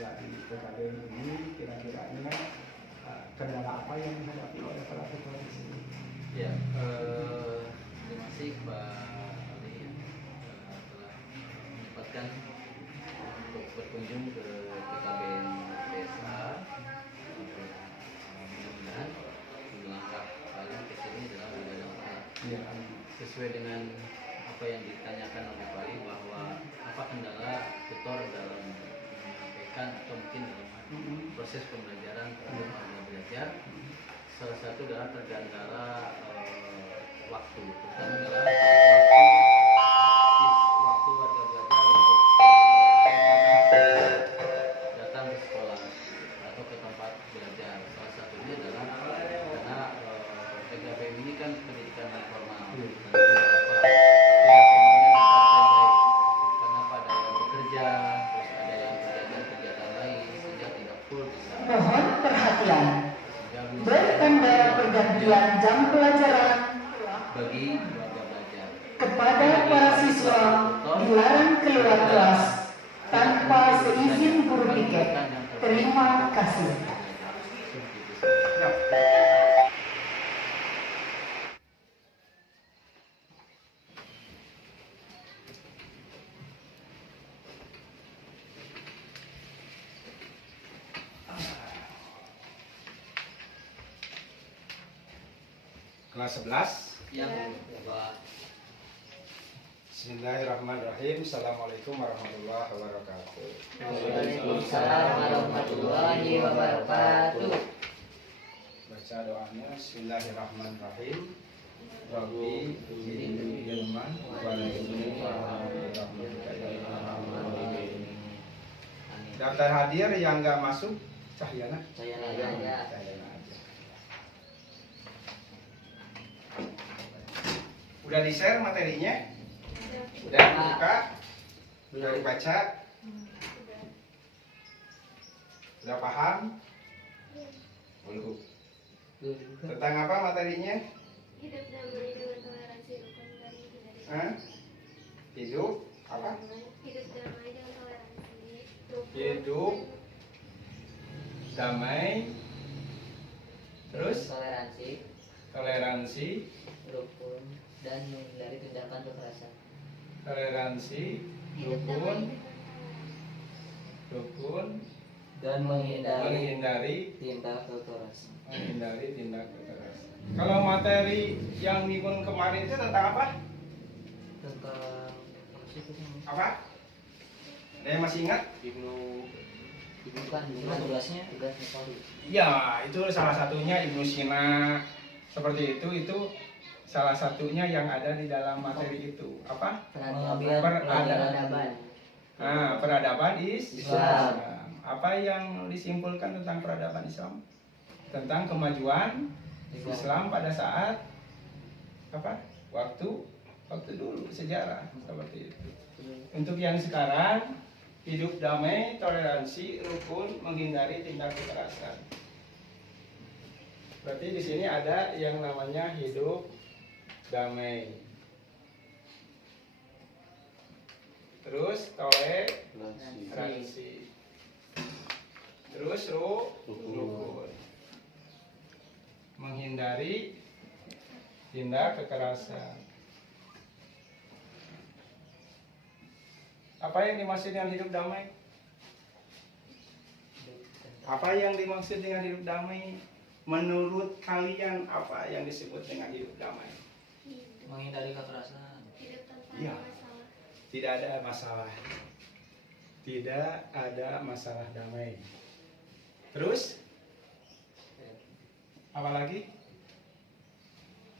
mahasiswa di PKB ini kira-kiranya kendala apa yang dihadapi oleh para tutor di sini? Ya, terima kasih Pak Ali telah menyempatkan untuk berkunjung ke PKBN Desa. Mudah-mudahan langkah kalian ke sini adalah mudah-mudahan Ya, sesuai dengan apa yang ditanyakan oleh Pak Ali, bahwa apa kendala tutor dalam menyampaikan atau mungkin dalam proses pembelajaran terhadap warga belajar. Salah satu adalah terkendala waktu, terutama adalah waktu warga belajar untuk datang ke sekolah atau ke tempat belajar. Salah satunya adalah karena PKBM ini kan pendidikan non formal. Dan itu tidak semuanya bisa standby, karena ada yang bekerja, terus ada yang kegiatan lain, sehingga tidak full bisa. Mohon perhatian. Bertanda pergantian jam pelajaran Bagi warga belajar. kepada para siswa dilarang keluar kelas tanpa seizin guru piket. Terima kasih. Kelas 11. Yang Pak. Bismillahirrahmanirrahim. Assalamualaikum warahmatullahi wabarakatuh. Waalaikumsalam warahmatullahi wabarakatuh. Baca doanya. Bismillahirrahmanirrahim. Rabbi zidni ilman warzuqni Daftar hadir yang nggak masuk Cahyana. Saya nanya. Cahyana aja. Udah di-share materinya? Udah buka? Udah dibaca? Udah paham? Belum. Tentang apa materinya? Hidup damai dengan toleransi rukun dan hindari. Hah? Hidup apa? Hidup damai dengan toleransi rukun. Hidup damai, terus toleransi, rukun dan menghindari tindakan kekerasan. toleransi, Hidup rukun, damai dengan rukun, Dan menghindari tindak kekerasan. kekerasan. Kalau materi yang minggu kemarin itu tentang apa? Tentang Apa? Ada yang masih ingat? bukan tugasnya Ya, itu salah satunya Ibnu Sina. Seperti itu salah satunya yang ada di dalam materi itu. Apa? peradaban. Nah, peradaban Islam. Apa yang disimpulkan tentang peradaban Islam? Tentang kemajuan Islam pada saat apa? Waktu dulu, sejarah seperti itu. Untuk yang sekarang, hidup damai, toleransi, rukun, menghindari tindak kekerasan. Berarti di sini ada yang namanya hidup damai. Terus toleransi. Terus rukun. Menghindari tindak kekerasan. Apa yang dimaksud dengan hidup damai? Apa yang dimaksud dengan hidup damai? Menurut kalian apa yang disebut dengan hidup damai? Menghindari kekerasan. hidup tanpa Ya. masalah. Tidak ada masalah. Tidak ada masalah damai. Terus? Apa lagi?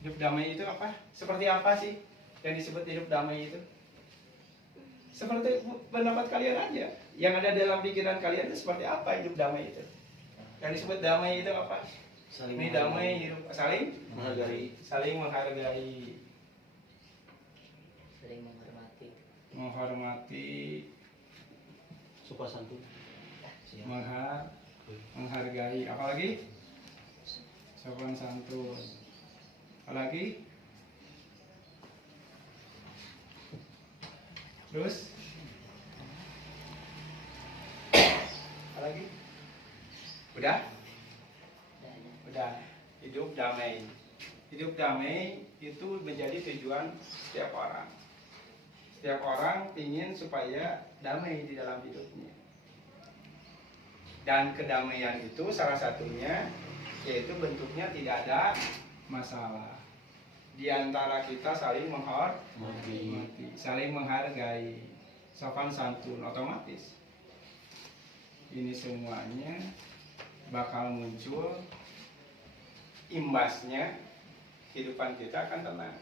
Hidup damai itu apa? Seperti apa sih yang disebut hidup damai itu? Seperti pendapat kalian aja. Yang ada dalam pikiran kalian itu seperti apa hidup damai itu? Yang disebut damai itu apa? Ini damai hidup saling Menghargai. saling menghargai, Sering menghormati. menghormati, Sopan santun. menghargai. Apalagi? Sopan santun. Apalagi? Terus? lagi? Udah? Dan Udah. Hidup damai. Hidup damai itu menjadi tujuan setiap orang. Setiap orang ingin supaya damai di dalam hidupnya. Dan kedamaian itu salah satunya yaitu bentuknya tidak ada masalah. Di antara kita saling menghormati, saling menghargai, sopan santun, otomatis. Ini semuanya bakal muncul imbasnya, kehidupan kita akan tenang.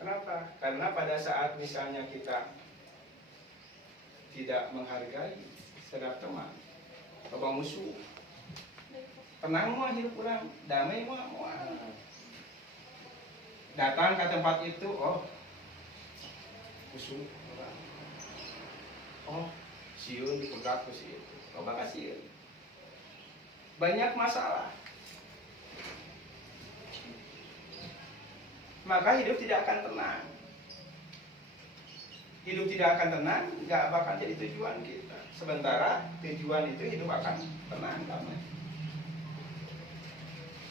Kenapa? Karena pada saat misalnya kita tidak menghargai sedap teman, bapak musuh, tenang mau hidup kurang, damai mau. Datang ke tempat itu, oh musuh orang. Oh siun dipegat ke situ, oh bakal siun. Banyak masalah. Maka hidup tidak akan tenang. Hidup tidak akan tenang, nggak bakal jadi tujuan kita. Sementara tujuan itu hidup akan tenang, damai.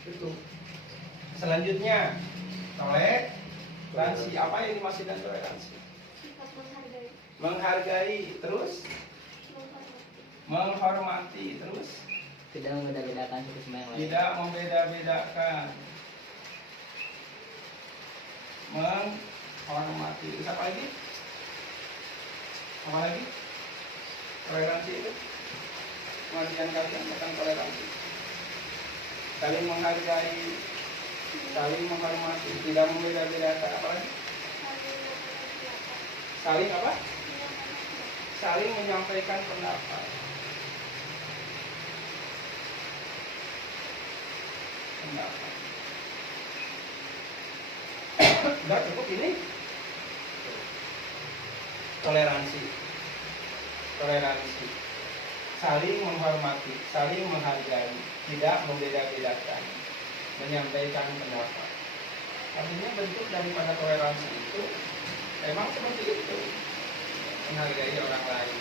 Itu. Selanjutnya, toleransi. Apa yang dimaksud dengan toleransi? Sifat menghargai. Menghargai, terus menghormati, terus tidak membeda-bedakan satu sama yang lain. tidak membeda-bedakan, menghormati. Terus apa lagi? Apa lagi? Toleransi itu pengertian kalian tentang toleransi. Saling menghargai, saling menghormati, tidak membeda-bedakan. Apa lagi? Saling apa? Saling menyampaikan pendapat. Udah cukup ini. Toleransi, saling menghormati, saling menghargai, tidak membeda-bedakan, menyampaikan pendapat. Artinya bentuk daripada toleransi itu memang seperti itu, menghargai orang lain.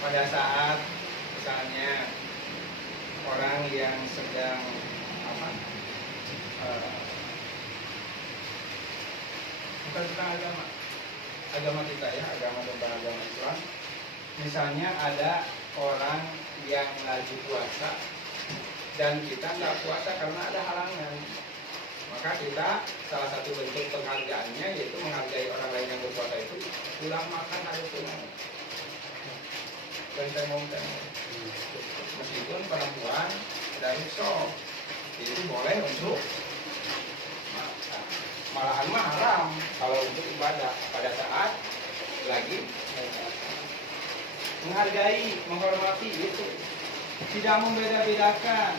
Pada saat misalnya orang yang sedang bukan tentang agama kita ya, agama tentang agama Islam. Misalnya ada orang yang lagi puasa dan kita nggak puasa karena ada halangan, maka kita salah satu bentuk penghargaannya yaitu menghargai orang lain yang berpuasa itu pulang makan harus tunai dan temong-temong. Meskipun perempuan dari sok itu boleh untuk makan, malahan mah haram kalau untuk ibadah pada saat lagi menghargai, menghormati itu tidak membeda-bedakan.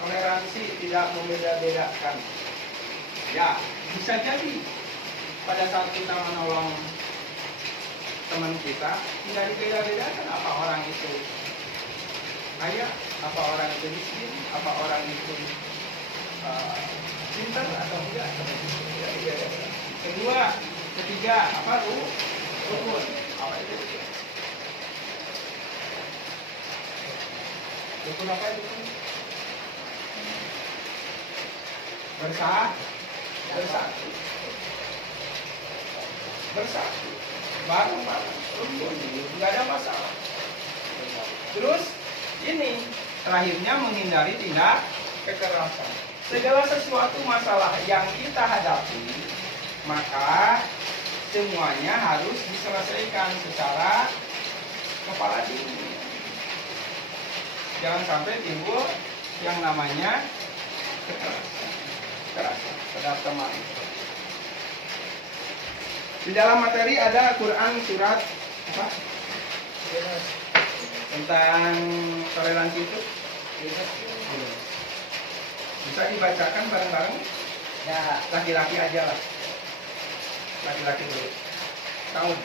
Toleransi tidak membeda-bedakan. Ya, bisa jadi pada saat kita menolong teman kita tidak dibeda-bedakan apa orang itu kaya, apa orang itu miskin, apa orang itu pintar atau tidak. Kedua, ketiga, apa rukun? Apa itu? Rukun apa itu? Bersatu, bareng-bareng, rukun, nggak ada masalah. Terus ini terakhirnya menghindari tindak kekerasan. Segala sesuatu masalah yang kita hadapi, maka semuanya harus diselesaikan secara kepala dingin. Jangan sampai timbul yang namanya kekerasan terhadap teman. Di dalam materi ada Quran surat apa? Tentang toleransi itu. Bisa dibacakan bareng-bareng? Ya, laki-laki aja lah. Laki-laki dulu. Tahun.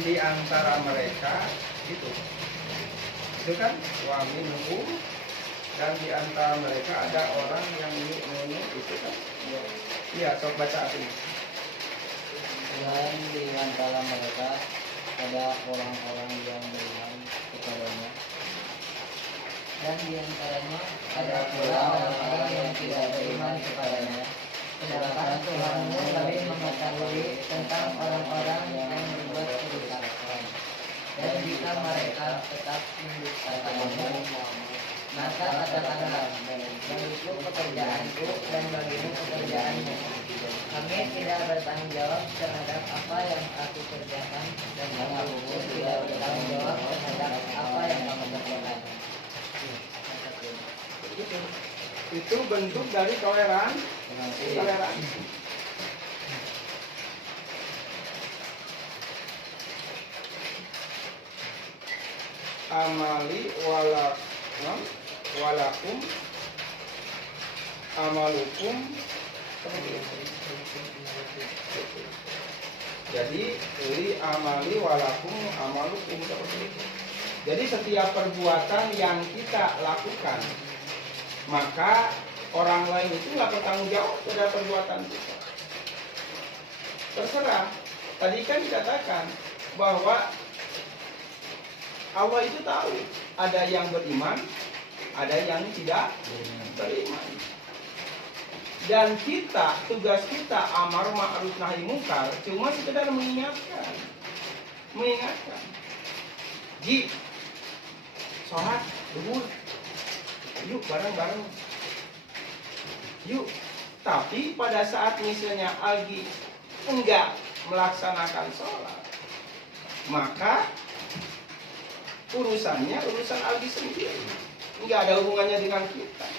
di antara mereka itu kan wa minhum, dan di antara mereka ada orang yang yu'minu itu kan. Iya, sok baca ini. Dan di antara mereka ada orang-orang yang beriman kepadanya. Dan di antaranya ada pula orang-orang yang tidak beriman kepadanya. Sedangkan Tuhanmu lebih mengetahui tentang orang-orang yang berbuat kerusakan. Dan jika mereka tetap mendustakanmu, maka katakanlah, bagiku pekerjaanku dan bagimu pekerjaanmu. Kami tidak bertanggung jawab terhadap apa yang aku kerjakan, dan kamu pun tidak bertanggung jawab terhadap apa yang kamu kerjakan. Itu bentuk dari toleransi. Amali walakum amalukum seperti itu. Jadi li amali walakum amalukum seperti itu. Jadi setiap perbuatan yang kita lakukan, maka orang lain itu nggak bertanggung jawab terhadap perbuatan kita. Terserah. Tadi kan dikatakan bahwa Allah itu tahu ada yang beriman, ada yang tidak beriman. Dan kita, tugas kita amar ma'ruf nahi munkar cuma sekedar mengingatkan. Ji, sholat, duhur, yuk bareng-bareng. Yuk. Tapi pada saat misalnya lagi enggak melaksanakan sholat, maka urusannya urusan Aldi sendiri, nggak ada hubungannya dengan kita.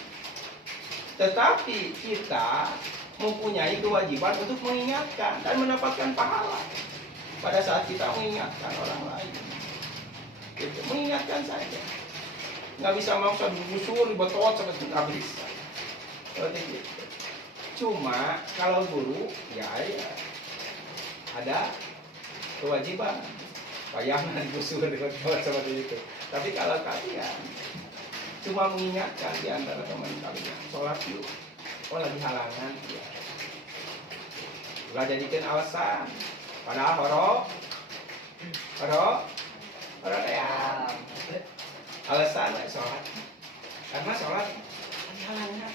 Tetapi kita mempunyai kewajiban untuk mengingatkan dan mendapatkan pahala pada saat kita mengingatkan orang lain. Gitu. Mengingatkan saja, nggak bisa maksa digusur, dibetot seperti nggak bisa. Seperti gitu. Cuma kalau guru ya ada kewajiban. Bayangkan digusur seperti itu. Tapi kalau kalian cuma mengingatkan di antara teman kalian, sholat yuk, oh lagi halangan, ya. Udah jadikan alasan. Padahal horo ya. Alasan sholat, karena sholat lagi halangan.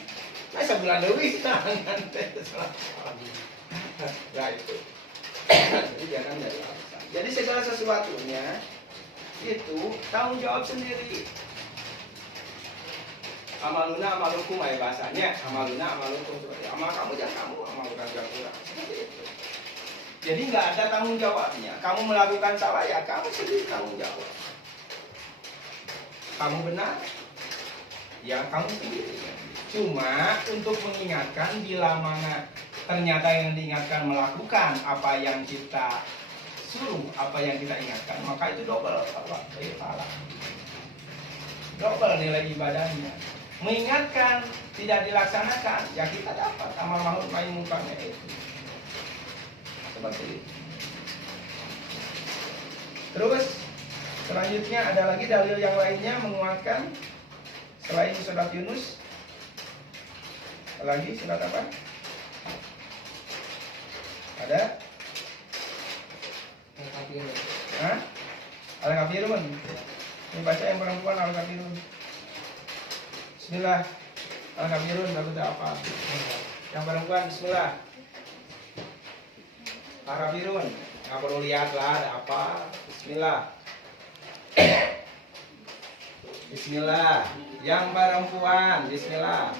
Nah sebulan lebih halangan sholat. Nah itu. Jadi jangan jadi alasan. Jadi segala sesuatunya itu tanggung jawab sendiri. Amaluna amalukum ya bahasanya. Amaluna amalukum seperti amal kamu jangan kamu, amal bukan kurang. Seperti itu. Jadi nggak ada tanggung jawabnya. Kamu melakukan salah ya kamu sendiri tanggung jawab. Kamu benar ya kamu sendiri. Cuma untuk mengingatkan bila mana ternyata yang diingatkan melakukan apa yang kita suruh, apa yang kita ingatkan, maka itu double pahala. Double nilai ibadahnya. Mengingatkan tidak dilaksanakan, ya kita dapat amal ma'ruf nahi munkarnya itu. Seperti itu. Terus selanjutnya ada lagi dalil yang lainnya menguatkan selain surat Yunus. Lagi surat apa? Ada? Hah? Al-Kafirun. Ini baca yang perempuan Al-Kafirun. Bismillah. Al-Kafirun lalu apa? Yang perempuan Bismillah. Al-Kafirun. Nggak perlu lihat lah ada apa. Bismillah. Bismillah. Yang perempuan Bismillah.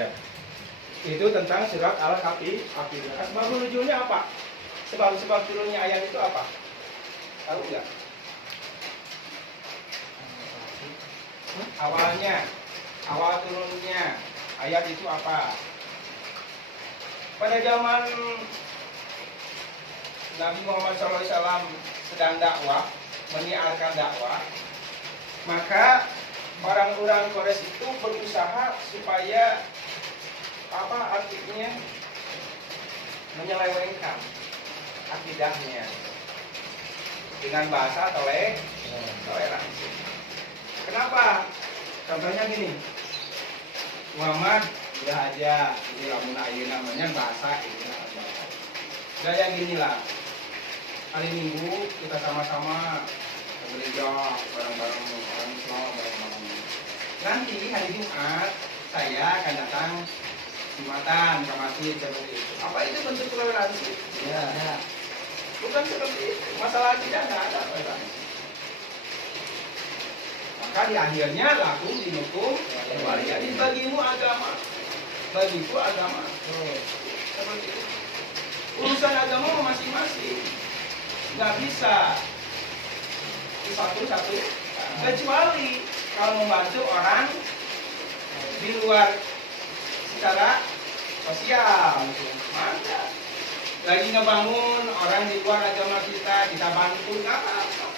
Ya. Itu tentang surat Al-Kafirun. Asbabun nuzulnya apa? Sebab turunnya ayat itu apa? Tahu nggak? Awal turunnya ayat itu apa? Pada zaman Nabi Muhammad SAW sedang dakwah, menyiarkan dakwah, maka orang-orang Quraisy itu berusaha supaya apa artinya menyelewengkan akidahnya dengan bahasa toleransi. Kenapa? Contohnya gini, Muhammad udah aja ini lamun ayeuna namanya bahasa ini gaya gini lah. Hari Minggu kita sama-sama gereja bareng-bareng orang Islam bareng-bareng. Nanti hari Jumat saya akan datang Jumatan ke masjid seperti itu. Apa itu bentuk toleransi? Ya. Bukan seperti itu. Masalah tidak ada toleransi. Maka di akhirnya lakum dinukum kembali. Jadi bagimu agama, bagiku agama. Seperti itu. Urusan agama masing-masing, nggak bisa satu-satu. Kecuali kalau membantu orang di luar secara sosial, maka lagi ngebangun orang di luar agama kita bantu nggak apa-apa.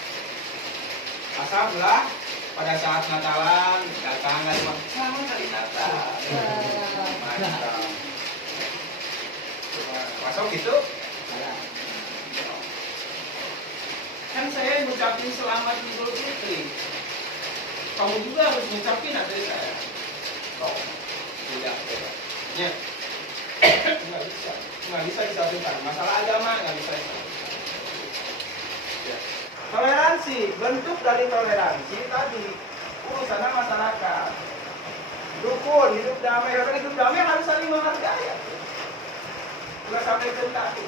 Asaplah pada saat Natalan datang lagi selamat hari Natal. Mantap. Masuk gitu? Kan saya ngucapin selamat Idul Fitri. Kamu juga harus ngucapin dari saya. Oh, tidak. Ya. Nggak bisa disatukan. Masalah agama nggak bisa disatukan. Ya. Toleransi, bentuk dari toleransi tadi urusan masyarakat. Rukun, hidup damai. Karena hidup damai harus saling menghargai. Nggak sampai ke tadi.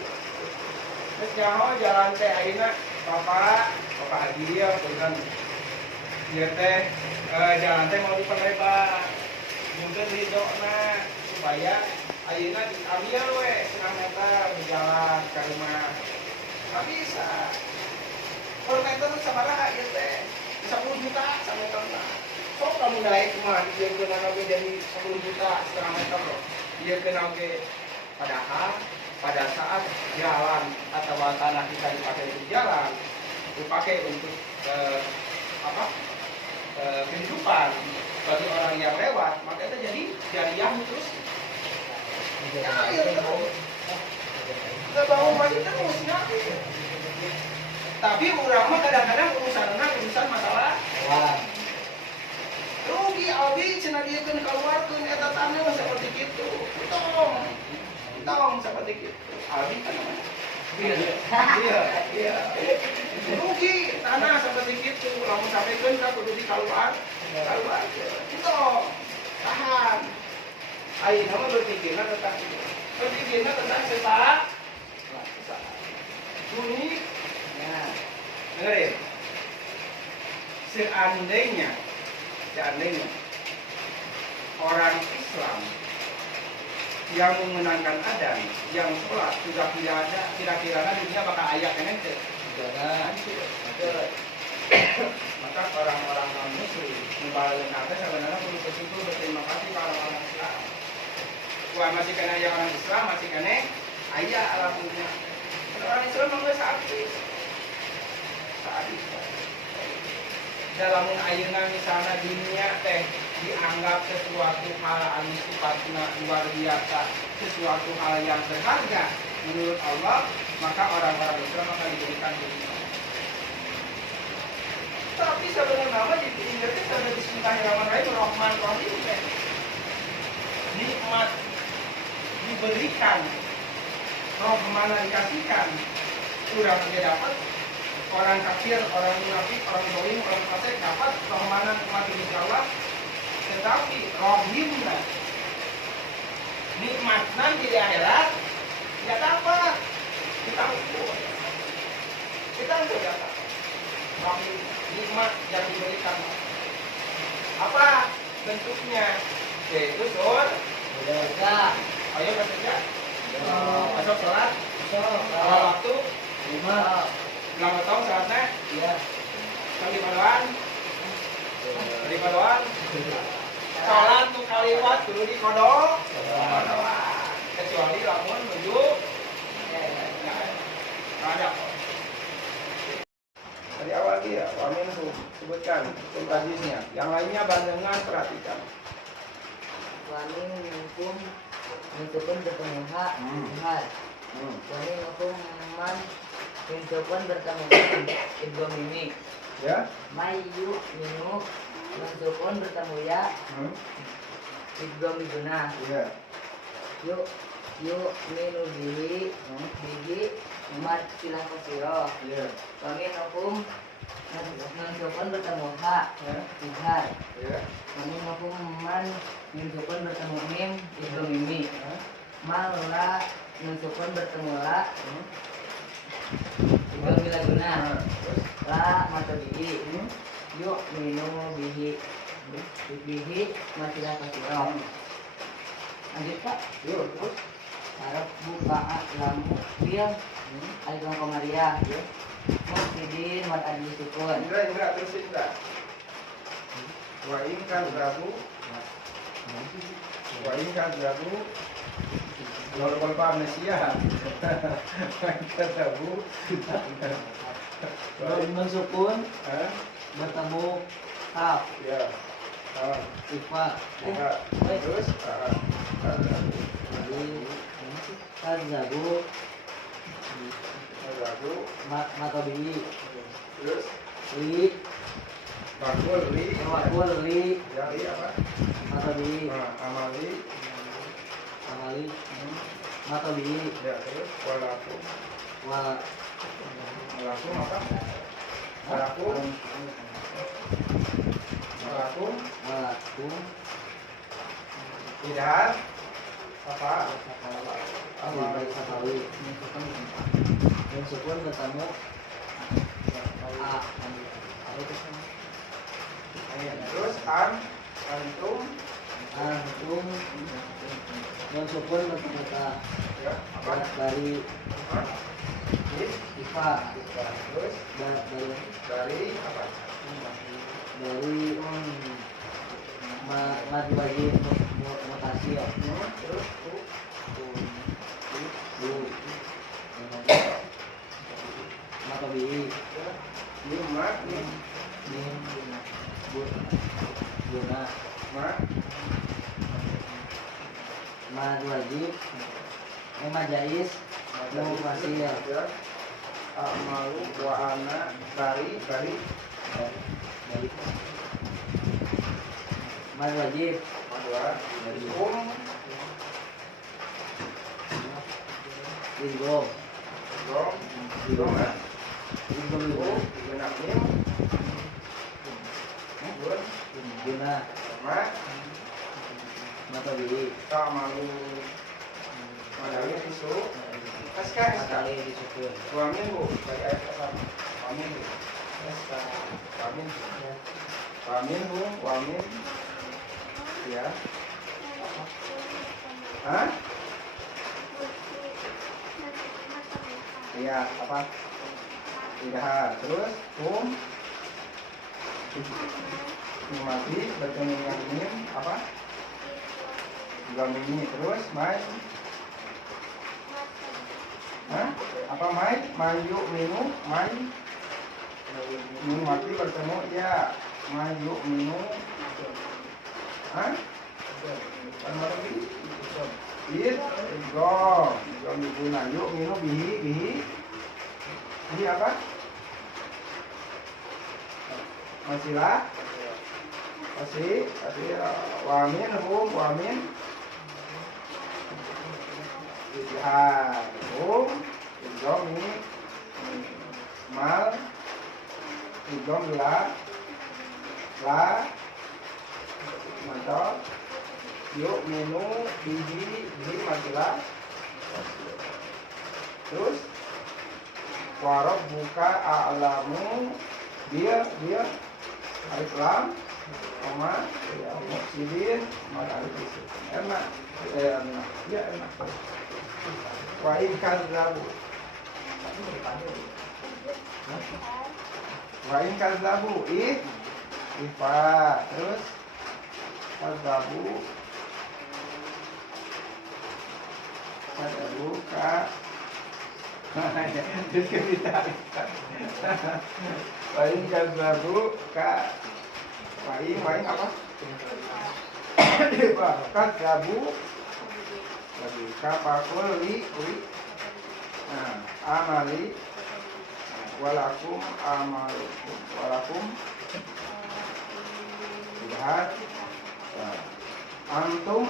Terus nyaho jalan teh ayeuna Bapak Haji ya, kan dia teh jalan teh mau diperlebar. Mungkin ridona supaya ayeuna diambil we 1 meter berjalan ke rumah. Nggak bisa. Per meter sabaraha ieu teh? 10 juta 1 meter. So kamu naik mah dia kena oge jadi 10 juta 1/2 meter loh. Dia kena oge padahal pada saat jalan atau tanah kita dipakai untuk jalan, dipakai untuk kehidupan bagi orang yang lewat, maka itu jadi jariah terus. Nggak bangun masih terus nanti. Tapi orang mah kadang-kadang urusan masalah. Rugi abi cenah dia kan keluarkeun eta tanah seperti kitu. Tong seperti itu. Aldi kan namanya. Iya. Rugi tanah seperti itu. Lamun sampaikan ka kudu dikeluar. Itu tahan. Ayeuna mah berpikirna tentang itu. Berpikirna tentang sesaat. Bunyi. Nah, dengerin. Seandainya orang Islam yang mengenangkan adzan, yang sholat sudah tidak ada, kira-kira dunia bakal ayak kan itu. Maka orang-orang non muslim membalik atas sebenarnya perlu bersyukur berterima kasih para orang Islam. Wah masih kena yang orang Islam masih kena ayah alhamdulillah. Orang Islam memang saat dalam ayeuna misalnya dunia teh dianggap sesuatu hal anu sifatna luar biasa, sesuatu hal yang berharga menurut Allah, maka orang-orang Islam akan diberikan dunia. Tapi sebenarnya nama di Inggris ada Bismillahirrahmanirrahim, Rahman Rahim. Nikmat diberikan, Rahman dikasihkan, kurang dia dapat. Orang kafir, orang munafik, orang zalim, orang fasik dapat kehormatan umat Insya Allah. Tetapi rohimna nikmatnan di akhirat tidak dapat. Kita ukur dapat rohim nikmat yang diberikan. Apa bentuknya? Yaitu Ya. Ayo baca. Masuk sholat. Awal waktu. 5. Selamat tahun saatnya. Ya. Kali paduan. Kali paduan. Sholat tuh kaliwat dulu di kodok. Kecuali lamun menuju. Ada. Dari awal dia, wamin sebutkan hadisnya. Yang lainnya bandengan perhatikan. Wamin hukum mencoba bertemu hak. Wamin hukum man mencoba bertemu idgham mimi. Ya. Mayu minu mencoba bertemu ya. Idgham biguna. Ya. Yuk minu bihi mat silang kosiro. Ya. Wamin hukum mencoba bertemu hak. Ihar. Ya. Wamin hukum man mencoba bertemu mim idgham mimi. Mala mencoba bertemu la idgham bilaguna. La mata bihi. Yuk minu bihi masilah kasiro. Lanjut Pak. Yuk, terus. Harap buka lamu fil alikam komaria. Mufsidin mat adli sukun. Indra, terus Indra. Wa in kadzabu Lord Kolpa Amnesia. Wa in kadzabu Mensukun bertemu kaf Ya. sifat. Terus Kadzabu kadzabu matabi terus li bakul li ya li apa? matabi Amali amali matabi ya terus walakum wa walakum apa? Walakum walakum tidak apa? baik sakawi mensukun bertemu Terus antum antum mensukun bertemu ka ya apa? dari ifa Terus dari apa? dari mad wajib mutasi ya. Terus Maka bi lima guna mad wajib mad jais mutasi ya. Amalu wa ana dari dari mad wajib dua Ilgo dong ya Ilgo guna mim guna mata bi amalu madali isu SK kali disukun wamin bu dari ayat pertama wamin bu wamin ya hah iya apa tidak terus mati bertemu dengan mim apa juga mimi terus main hah apa main yuk minum main mati bertemu ya main yuk minum hah kan lagi gom diguna yuk minum bihi apa masih wamin ijhar idgham ini mal idgham la mantap yuk minu bihi matilah terus warab buka a'lamu dia alif lam Ama ya Muhsidin Ahmad Arif enak enak ya enak wa in kadzabu wa in kadzabu ifa terus kadzabu ka terus kita wa in kadzabu ka Wain apa? Kadzabu lagi kapakul li nah amali walakum amalukum walakum lihat antum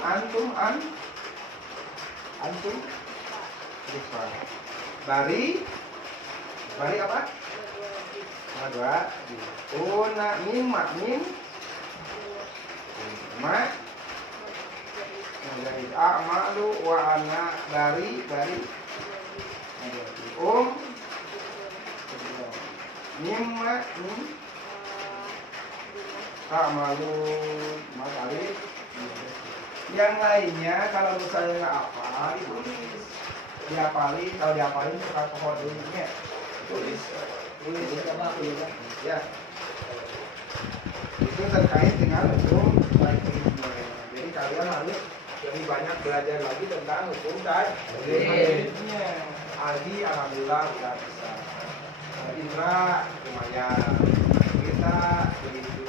bari apa? Dua una mim ma jadi amalu wa ana dari mimma amalu matali yang lainnya kalau misalnya nggak apa ditulis diapalin kalau diapalin suka pokok dulunya tulis ya itu terkait dengan hukum laikisme. Jadi kalian harus lebih banyak belajar lagi tentang hukum tajwidnya. Aldi alhamdulillah sudah bisa. Indra lumayan, kita begitu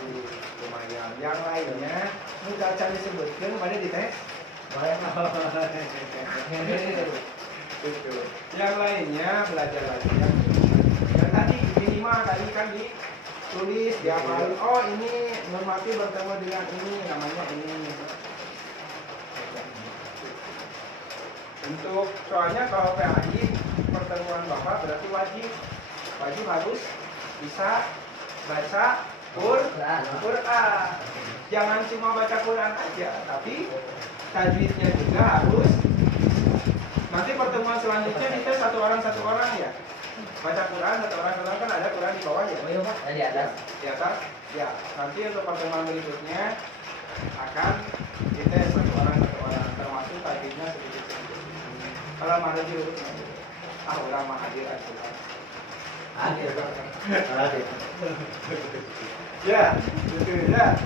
lumayan. Yang lainnya mudah cari disebutkan pada di tes. Yang lainnya belajar lagi. Yang tadi minimal tadi kan ditulis dihafalin. Oh ini normatif bertemu dengan ini namanya ini. Untuk soalnya kalau PAI pertemuan bapak berarti wajib harus bisa baca Quran. Jangan cuma baca Quran aja, tapi tajwidnya juga harus. Nanti pertemuan selanjutnya dites satu orang ya. Baca Quran satu orang kan ada Quran di bawah ya. Oh iya Pak, di atas. Di atas. Ya. Nanti untuk pertemuan berikutnya akan dites satu orang termasuk tajwidnya sedikit. Kalau ada jurus ulama hadir aja. Hadir. Ya, betul ya.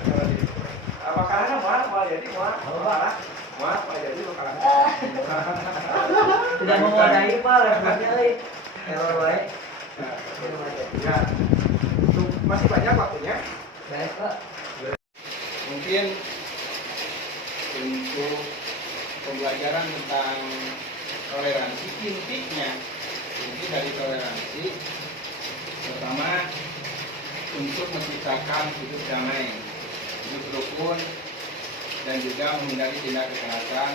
Apakah ada mau jadi mau jadi bakalan. Tidak memadai Pak, levelnya error baik. Ya. Masih banyak waktunya. Baik Pak. Mungkin untuk pembelajaran tentang toleransi inti dari toleransi pertama untuk menciptakan hidup damai, hidup rukun, dan juga menghindari tindak kekerasan.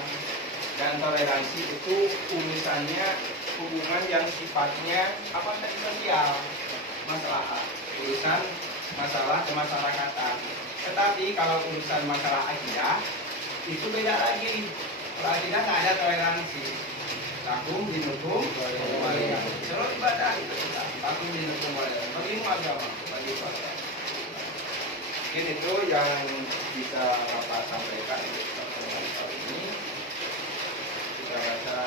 Dan toleransi itu urusannya hubungan yang sifatnya sosial, urusan masalah kemasyarakatan. Tetapi kalau urusan masalah akidah itu beda lagi. Kalau akidah nggak ada toleransi. Takum dinukum waliyah. Seluruh ibadah itu sudah takum dinukum waliyah. Bagi agama, bagi ibadah. Mungkin itu yang bisa Bapak sampaikan untuk pertemuan kali ini. Kita baca